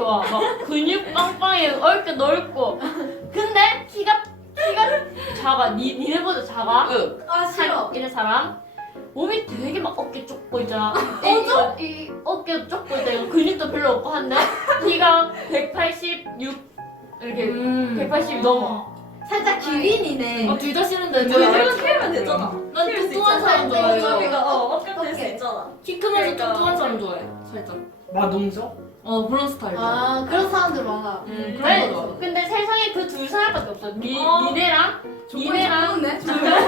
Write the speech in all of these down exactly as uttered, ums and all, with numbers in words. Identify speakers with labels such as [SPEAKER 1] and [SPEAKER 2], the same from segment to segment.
[SPEAKER 1] 좋아. 막 근육 빵빵해, 어깨 넓고. 근데 키가 키가 작아. 니 니네보다 작아.
[SPEAKER 2] 응.
[SPEAKER 3] 아 싫어.
[SPEAKER 1] 이런 사람. 몸이 되게 막 어깨 좁고 있잖아.
[SPEAKER 3] 어져?
[SPEAKER 1] 이, 이 어깨 좁고 있다. 이거 근육도 별로 없고 한데 키가 백팔십육 이렇게
[SPEAKER 2] 음.
[SPEAKER 1] 백팔십 넘어.
[SPEAKER 3] 살짝 기린이네.
[SPEAKER 1] 어, 둘 다 싫은데
[SPEAKER 2] 너
[SPEAKER 1] 왜
[SPEAKER 2] 이렇게
[SPEAKER 1] 이렇게
[SPEAKER 2] 키우면 되잖아.
[SPEAKER 1] 난
[SPEAKER 2] 키울 수
[SPEAKER 1] 뚱뚱한
[SPEAKER 2] 있잖아.
[SPEAKER 1] 사람 좋아해요.
[SPEAKER 2] 어차피가 어 어깨 될수
[SPEAKER 3] 어깨.
[SPEAKER 2] 있잖아.
[SPEAKER 1] 키 크면서
[SPEAKER 2] 그러니까.
[SPEAKER 1] 뚱뚱한 사람 좋아해. 살짝.
[SPEAKER 4] 마동석?
[SPEAKER 1] 어 그런 스타일.
[SPEAKER 3] 아 그런 사람들 많아.
[SPEAKER 1] 음,
[SPEAKER 2] 그런
[SPEAKER 1] 그래.
[SPEAKER 2] 거 좋아.
[SPEAKER 1] 근데 세상에 그 두 사람밖에 없어. 니
[SPEAKER 2] 어.
[SPEAKER 1] 니네랑 니네랑
[SPEAKER 3] 네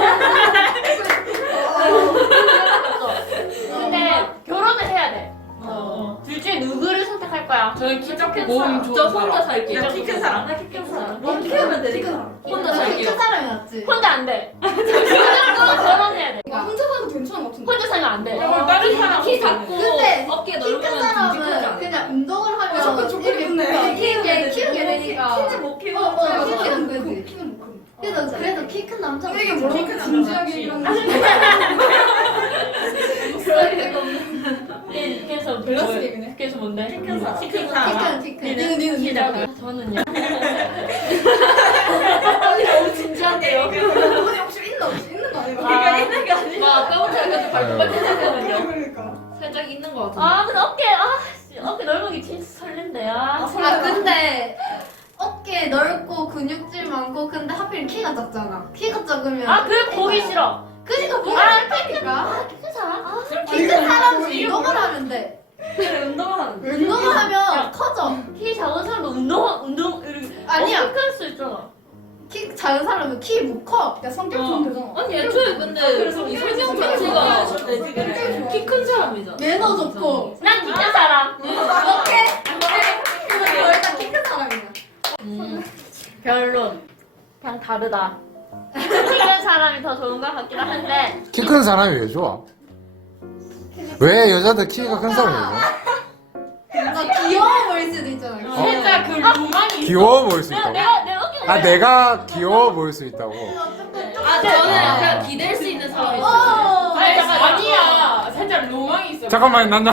[SPEAKER 1] 근데 결혼을 해야 돼.
[SPEAKER 2] 어.
[SPEAKER 1] 둘 중에 누구를 선택할 거야?
[SPEAKER 2] 저는 키 작은
[SPEAKER 4] 몸
[SPEAKER 2] 사람.
[SPEAKER 4] 좋은
[SPEAKER 2] 저
[SPEAKER 4] 사람.
[SPEAKER 2] 혼자 살게요.
[SPEAKER 1] 야,
[SPEAKER 2] 키 큰 사람. 나 키 큰 사람. 너
[SPEAKER 1] 키
[SPEAKER 2] 키우면 되니까.
[SPEAKER 1] 혼자
[SPEAKER 2] 살게요.
[SPEAKER 3] 큰 사람이 낫지.
[SPEAKER 1] 혼자 안 돼. 무조건 결혼해야 돼.
[SPEAKER 3] 혼자 사도 괜찮은 것 같은데.
[SPEAKER 1] 혼자 살면 안 돼.
[SPEAKER 4] 어, 다른 사람
[SPEAKER 2] 키 작고
[SPEAKER 3] 근데
[SPEAKER 2] 어깨
[SPEAKER 3] 키 큰
[SPEAKER 2] 넓으면 듬직하지
[SPEAKER 3] 사람은
[SPEAKER 2] 않아.
[SPEAKER 3] 그냥 운동을 하면
[SPEAKER 4] 자꾸 좁혀졌네.
[SPEAKER 3] 키우게 키우게 되니까.
[SPEAKER 2] 키는 못 키우고.
[SPEAKER 3] 어, 어, 키는 되지. 키는 못 크고. 그래도 그래도 키 큰 남자가
[SPEAKER 4] 이게
[SPEAKER 3] 있잖아.
[SPEAKER 4] 뭐라고 진지하게 이런 거.
[SPEAKER 1] 예, 그래서
[SPEAKER 4] 밸런스
[SPEAKER 1] 뭐예요?
[SPEAKER 4] 게임이네.
[SPEAKER 1] 그래서 뭔데?
[SPEAKER 2] 키 큰 사람.
[SPEAKER 1] 키 큰
[SPEAKER 3] 키
[SPEAKER 1] 사람.
[SPEAKER 3] 큰, 키 큰.
[SPEAKER 1] 니는
[SPEAKER 3] 니는, 니는,
[SPEAKER 1] 키
[SPEAKER 3] 니는.
[SPEAKER 1] 작아. 저는요. 언니 너무 진지한데요.
[SPEAKER 4] 그분이 혹시 있나 없이 있는 거 아니야?
[SPEAKER 2] 그러니까 있는 게 아니라.
[SPEAKER 1] 막 아까부터 약간 발톱발톱거든요.
[SPEAKER 4] 그러니까.
[SPEAKER 2] 살짝 있는 거 같은데.
[SPEAKER 1] 아 근데 어깨 아 씨, 어깨 넓은 게 진짜 설렌데 아.
[SPEAKER 3] 아 근데 어깨 넓고 근육질 많고 근데 하필 키가 작잖아. 키가 작으면
[SPEAKER 1] 아 그래 보기 싫어.
[SPEAKER 3] 그니까 보기
[SPEAKER 1] 아,
[SPEAKER 3] 싫다니까.
[SPEAKER 1] 키 큰 사람? 아.
[SPEAKER 3] 키 큰 사람은 운동을 하면 돼.
[SPEAKER 2] 그래 운동을 하는데.
[SPEAKER 3] 운동을 하면
[SPEAKER 1] 야.
[SPEAKER 3] 커져.
[SPEAKER 1] 키 작은 사람도 운동 운동 이렇게
[SPEAKER 3] 아니야.
[SPEAKER 1] 어깨 클수 있잖아.
[SPEAKER 3] 키 작은 사람은 키 못 커.
[SPEAKER 4] 야 성격
[SPEAKER 1] 어.
[SPEAKER 4] 좋으면 되잖아.
[SPEAKER 2] 아니 애초에 근데
[SPEAKER 4] 그래서
[SPEAKER 2] 이
[SPEAKER 4] 성격
[SPEAKER 2] 설정
[SPEAKER 4] 자체가
[SPEAKER 2] 자체가
[SPEAKER 4] 성격 좋아.
[SPEAKER 2] 키 큰 사람이잖아.
[SPEAKER 3] 매너 좋고.
[SPEAKER 1] 난 키 큰 사람.
[SPEAKER 3] 오케이. 오케이. 일단 키 큰 사람이야.
[SPEAKER 1] 음. 결론 그냥 다르다. 키 큰 사람이 더 좋은 것 같긴 한데
[SPEAKER 5] 키 큰 사람이 왜 좋아? 왜 여자들 키가 큰 사람이 왜 좋아?
[SPEAKER 3] 뭔가 귀여워 보일 수도 있잖아.
[SPEAKER 1] 진짜 그 로망이
[SPEAKER 5] 귀여워 보일 수
[SPEAKER 1] 내가
[SPEAKER 5] 있다고?
[SPEAKER 1] 내가 내가 어깨
[SPEAKER 5] 아 내가 귀여워 보일 수 있다고?
[SPEAKER 2] 아 저는
[SPEAKER 5] 아.
[SPEAKER 2] 그냥 기댈 수 있는 사람이 있어요.
[SPEAKER 3] 어.
[SPEAKER 1] 아니 잠깐
[SPEAKER 4] 아니야. 살짝 로망이 있어.
[SPEAKER 5] 잠깐만 난